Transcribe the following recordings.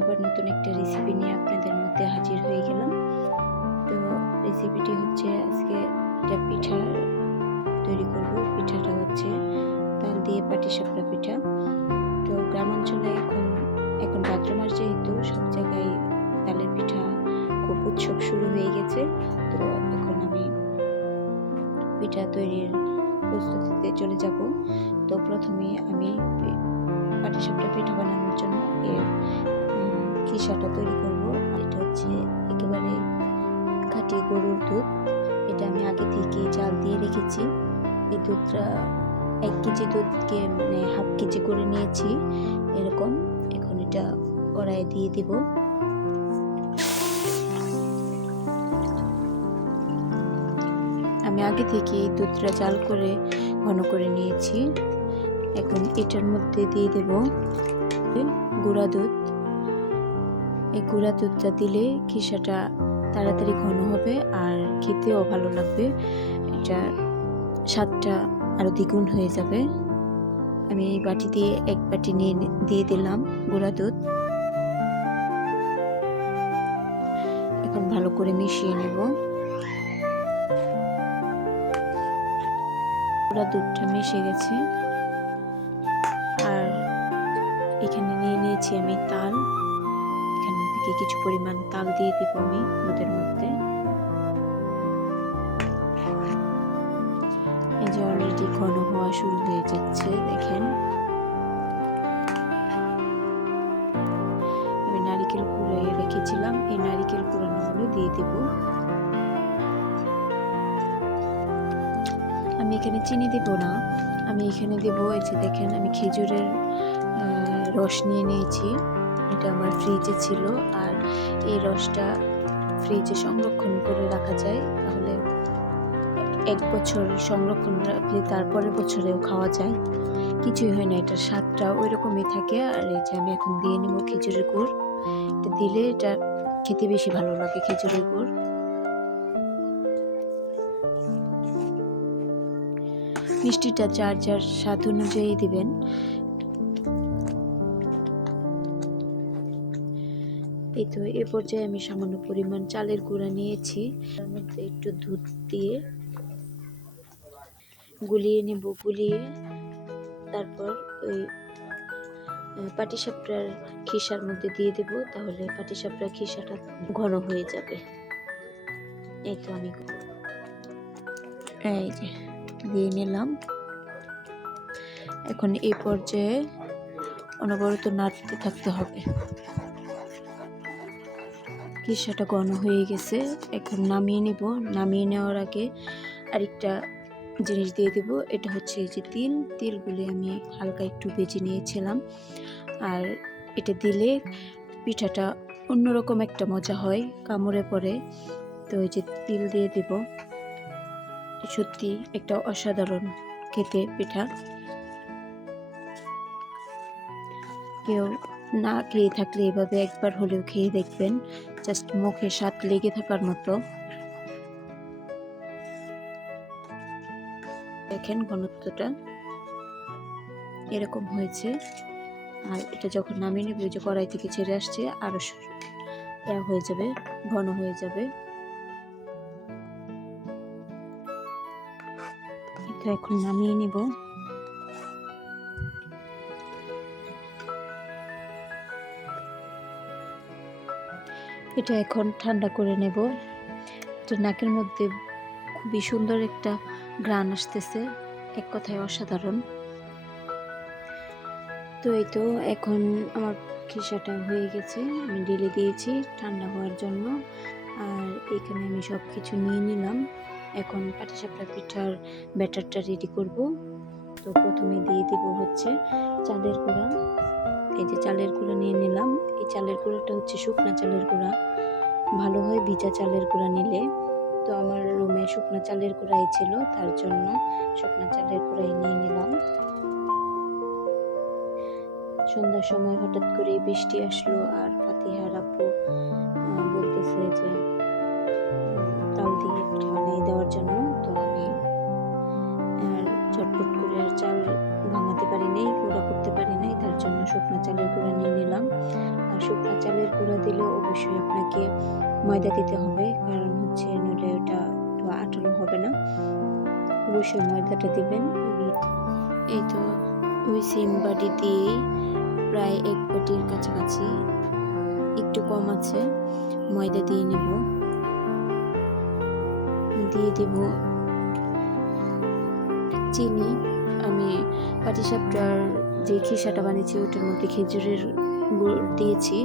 আবার নতুন একটা রেসিপি নিয়ে আপনাদের মধ্যে হাজির হয়ে গেলাম। তো রেসিপিটি হচ্ছে আজকে একটা পিঠা তৈরি করব। পিঠাটা হচ্ছে তাল দিয়ে পাটিসাপটা পিঠা। তো গ্রাম অঞ্চলে এখন এখন ভাদ্র মাস যেহেতু, সব জায়গায় তালের পিঠা খুব উৎসব শুরু হয়ে গেছে। তো এখন আমি পিঠা তৈরির প্রস্তুতিতে চলে যাব। তো প্রথমে আমি পাটিসাপটা পিঠা বানানোর জন্য এর খিসাটা তৈরি করব? এটা হচ্ছে একেবারে খাঁটি গরুর দুধ। এটা আমি আগে থেকে জাল দিয়ে রেখেছি। এই দুধটা এক কেজি দুধকে মানে হাফ কেজি করে নিয়েছি এরকম। এখন এটা কড়াইয়ে দিয়ে দিব। আমি আগে থেকে এই দুধটা জাল করে ঘন করে নিয়েছি। এখন এটার মধ্যে দিয়ে দেব গুঁড়া দুধ। এই গুঁড়া দুধটা দিলে খিসাটা তাড়াতাড়ি ঘন হবে আর খেতেও ভালো লাগবে। এটা স্বাদটা আরও দ্বিগুণ হয়ে যাবে। আমি এই বাটি দিয়ে এক বাটি নিয়ে দিয়ে দিলাম গুঁড়া দুধ। এখন ভালো করে মিশিয়ে নেব। পুরো দুধটা মিশে গেছে। আর এখানে নিয়ে নিয়েছি আমি তাল। থেকে কিছু পরিমাণ তাল দিয়ে দিব আমি দুধের মধ্যে। এই যে অলরেডি ঘন হওয়া শুরু হয়ে যাচ্ছে, দেখেন। আমি নারিকেল কুড়ে রেখেছিলাম, এই নারিকেল কুড়ানোগুলো দিয়ে দেবো। আমি এখানে চিনি দেব না। আমি এখানে দেব, এই যে দেখেন, আমি খেজুরের রস নিয়ে নিয়েছি। এটা আমার ফ্রিজে ছিল আর এই রসটা ফ্রিজে সংরক্ষণ করে রাখা যায়। তাহলে এক বছর সংরক্ষণ রাখলে তারপরের বছরেও খাওয়া যায়। কিছুই হয় না, এটার স্বাদটা ওই রকমই থাকে। আর এই যে আমি এখন দিয়ে নেব খেজুরের গুড়। এটা দিলে এটা খেতে বেশি ভালো লাগে খেজুরের গুড়। মিষ্টিটা যার যার স্বাদ অনুযায়ী দিবেন। এই তো এ পর্যায়ে আমি সামান্য পরিমাণ চালের গুঁড়া নিয়েছি। তার মধ্যে একটু দুধ দিয়ে গুলিয়ে নেব, গুলিয়ে তারপর ওই পাটিসাপটার খিসার মধ্যে দিয়ে দেব, তাহলে পাটিসাপটার খিসাটা ঘন হয়ে যাবে। এই তো আমি এই যে দিয়ে নিলাম। এখন এই পর্যায়ে অনবরত নাড়তে থাকতে হবে। কিসাটা ঘন হয়ে গেছে। এখন নামিয়ে নিব। নামিয়ে নেওয়ার আগে আরেকটা জিনিস দিয়ে দেব। এটা হচ্ছে যে তিল। তিলগুলি আমি হালকা একটু বেজে নিয়েছিলাম। আর এটা দিলে পিঠাটা অন্যরকম একটা মজা হয়, কামড়ে পড়ে। তো এই যে তিল দিয়ে দেব। সত্যি একটা অসাধারণ খেতে পিঠা। কেউ না খেয়ে থাকলে এভাবে একবার হলেও খেয়ে দেখবেন। জাস্ট মুখে স্বাদ লেগে থাকার মতো। দেখেন ঘনত্বটা। এরকম হয়েছে। আর এটা যখন নামিয়ে নেবে যে কড়াই থেকে ছেড়ে আসছে, আরও হয়ে যাবে, ঘন হয়ে যাবে। এখন নামিয়ে নিব। এটা এখন ঠান্ডা করে নেব। এটা নাকের মধ্যে খুবই সুন্দর একটা গ্রান আসতেছে, এক কথায় অসাধারণ। তো এই তো এখন আমার খিসাটা হয়ে গেছে, আমি ঢেলে দিয়েছি ঠান্ডা হওয়ার জন্য। আর এখানে আমি সব কিছু নিয়ে নিলাম। এখন পাটিসাপটা পিঠার ব্যাটারটা রেডি করব। তো প্রথমে দিয়ে দিব হচ্ছে চাঁদের গুঁড়া। এই যে চালের গুঁড়া নিয়ে নিলাম। এই চালের গুঁড়োটা হচ্ছে শুকনা চালের গুঁড়া। ভালো হয় ভিজা চালের গুঁড়া নিলে। তো আমার রুমে শুকনো চালের গুঁড়াই ছিল, তার জন্য শুকনো চালের গুঁড়াই নিয়ে নিলাম। সন্ধ্যার সময় হঠাৎ করে বৃষ্টি আসলো আর ফাতিহার আপু বলতেছে যে তাল দিয়ে দেওয়ার জন্য ময়দা দিতে হবে, কারণ হচ্ছে নইলে ওটা আঠালো হবে না। অবশ্যই ময়দাটা দিবেন। এই তো ওই সিম বাটি দিয়েই প্রায় এক বাটির কাছাকাছি একটু কম আছে, ময়দা দিয়ে নেব। দিয়ে দিব চিনি। আমি পাটিসাপটার যে খিসাটা বানিয়েছি, ওটার মধ্যে খেজুরের গুড় দিয়েছি।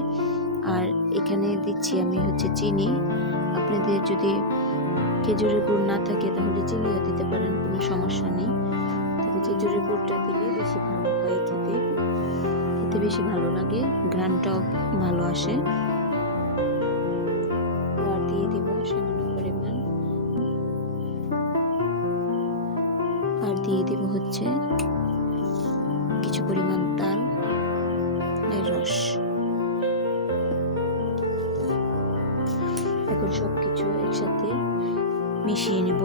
আর এখানে দিচ্ছি আমি হচ্ছে চিনি। আপনাদের যদি খেজুরের গুড় না থাকে তাহলে চিনিও দিতে পারেন, কোনো সমস্যা নেই। তবে খেজুরের গুড়টা দিলে বেশি ভালো হয় খেতে। খেতে বেশি ভালো লাগে গ্রানটাও ভালো আসে। আর দিয়ে দিব পরিমাণ। আর দিয়ে দিব হচ্ছে মিশিয়ে নেব।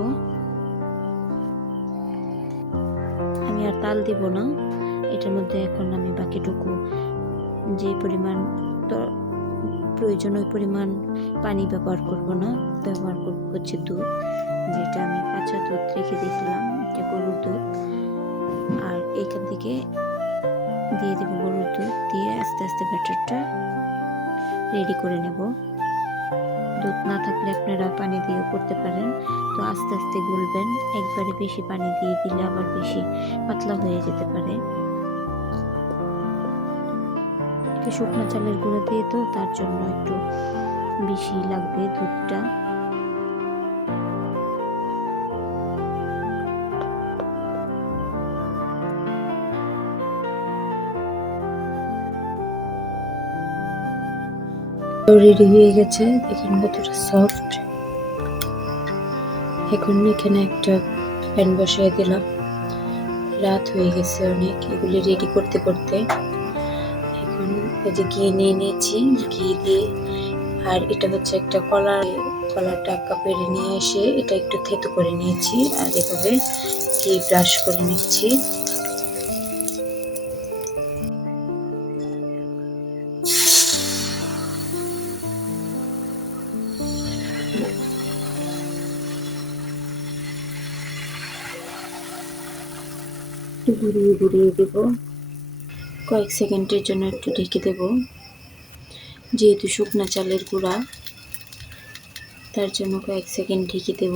আমি আর তাল দিব না। এটার মধ্যে এখন আমি বাকিটুকু যে পরিমাণ প্রয়োজন ওই পরিমাণ পানি ব্যবহার করব না। ব্যবহার করব হচ্ছে দুধ, যেটা আমি কাঁচা দুধ রেখে দিয়েছিলাম, এটা গরুর দুধ। আর এখান থেকে দিয়ে দেবো গরুর দুধ, দিয়ে আস্তে আস্তে ব্যাটারটা রেডি করে নেব। দুধ না থাকলে আপনারা পানি দিয়েও করতে পারেন। তো আস্তে আস্তে গুলবেন, একবারে বেশি পানি দিয়ে দিলে আবার বেশি পাতলা হয়ে যেতে পারে। শুকনো চালের গুঁড়ো দিয়ে তো তার জন্য একটু বেশি লাগবে দুধটা। রেডি হয়ে গেছে। দেখেন কতটা সফট এখন এখানে একটা প্যান বসিয়ে দিলাম। রাত হয়ে গেছে অনেক, এগুলি রেডি করতে করতে। এখন এই যে ঘি নিয়ে নিয়েছি, ঘি দিয়ে। আর এটা হচ্ছে একটা কলার কলাটা কাপড়ে নিয়ে এসে এটা একটু থেতো করে নিয়েছি। আর এভাবে ঘি ব্রাশ করে নিচ্ছি। একটু ঘুরিয়ে ঘুরিয়ে দেব। কয়েক সেকেন্ডের জন্য একটু ঢেকে দেব। যেহেতু শুকনা চালের গুঁড়া, তার জন্য কয়েক সেকেন্ড ঢেকে দেব।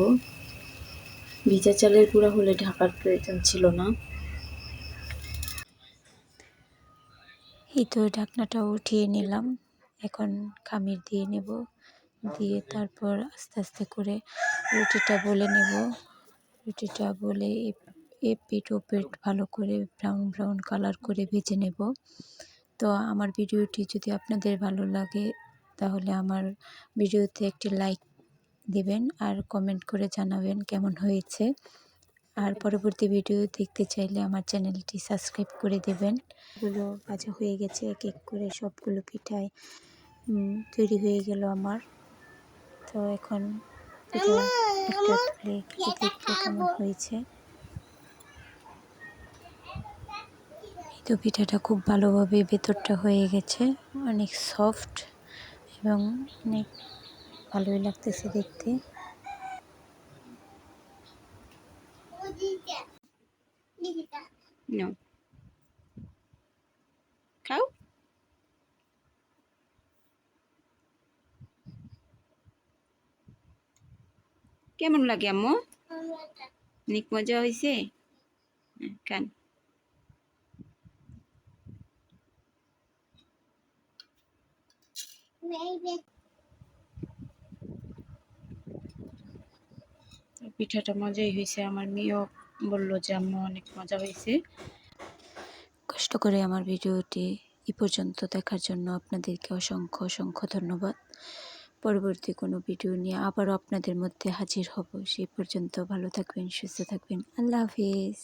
ভিজা চালের গুঁড়া হলে ঢাকার প্রয়োজন ছিল না। এই তো ঢাকনাটা উঠিয়ে নিলাম। এখন খামির দিয়ে নেব। দিয়ে তারপর আস্তে আস্তে করে রুটিটা বলে নেব। রুটিটা বলে পিঠ ও পেট ভালো করে ব্রাউন ব্রাউন কালার করে ভেজে নেব। তো আমার ভিডিওটি যদি আপনাদের ভালো লাগে তাহলে আমার ভিডিওতে একটি লাইক দিবেন আর কমেন্ট করে জানাবেন কেমন হয়েছে। আর পরবর্তী ভিডিও দেখতে চাইলে আমার চ্যানেলটি সাবস্ক্রাইব করে দেবেন। এগুলো ভাজা হয়ে গেছে এক এক করে সবগুলো পিঠায় উম, তৈরি হয়ে গেল আমার। তো এখন পিঠা একটা তুলে কেমন হয়েছে। তো পিঠাটা খুব ভালোভাবে ভেতরটা হয়ে গেছে। অনেক সফট এবং অনেক ভালোই লাগতেছে দেখতে। কেমন লাগে আম্মু? অনেক মজা হয়েছে হ্যাঁ, পিঠাটা মজাই হয়েছে। আমার মেয়েও বলল যে, আম্মু, অনেক মজা হয়েছে। কষ্ট করে আমার ভিডিওটি এই পর্যন্ত দেখার জন্য আপনাদেরকে অসংখ্য অসংখ্য ধন্যবাদ। পরবর্তী কোনো ভিডিও নিয়ে আবারও আপনাদের মধ্যে হাজির হব। সেই পর্যন্ত ভালো থাকবেন, সুস্থ থাকবেন। আল্লাহ হাফিজ।